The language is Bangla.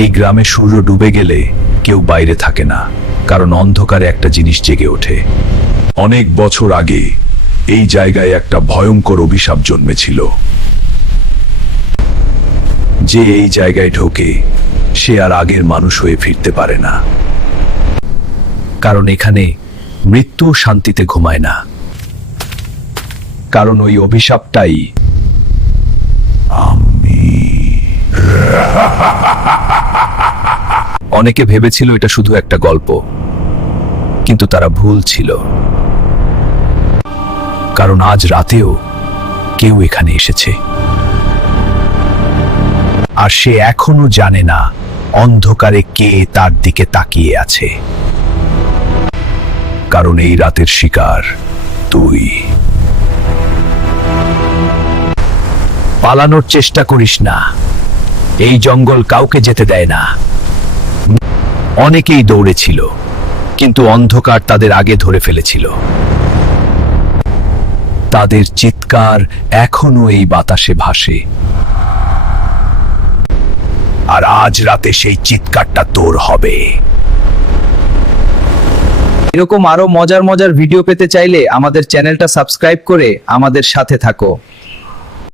এই গ্রামে সূর্য ডুবে গেলে কেউ বাইরে থাকে না, কারণ অন্ধকারে একটা জিনিস জেগে ওঠে। অনেক বছর আগে এই জায়গায় একটা ভয়ঙ্কর অভিশাপ জন্মেছিল। যে এই জায়গায় ঢোকে সে আর আগের মানুষ হয়ে ফিরতে পারে না, কারণ এখানে মৃত্যু শান্তিতে ঘুমায় না। কারণ ওই অভিশাপটাই আমি। অনেকে ভেবেছিল এটা শুধু একটা গল্প, কিন্তু তারা ভুল ছিল। কারণ আজ রাতেও কেউ এখানে এসেছে, আর সে এখনো জানে না অন্ধকারে কে তার দিকে তাকিয়ে আছে। কারণ এই রাতের শিকার তুই। পালানোর চেষ্টা করিস না, এই জঙ্গল কাউকে যেতে দেয় না। অনেকেই দৌড়েছিল, কিন্তু অন্ধকার তাদের আগে ধরে ফেলেছিল। তাদের চিৎকার এখনো এই বাতাসে ভাসে, আর আজ রাতে সেই চিৎকারটা তোর হবে। এরকম আরো মজার মজার ভিডিও পেতে চাইলে আমাদের চ্যানেলটা সাবস্ক্রাইব করে আমাদের সাথে থাকো।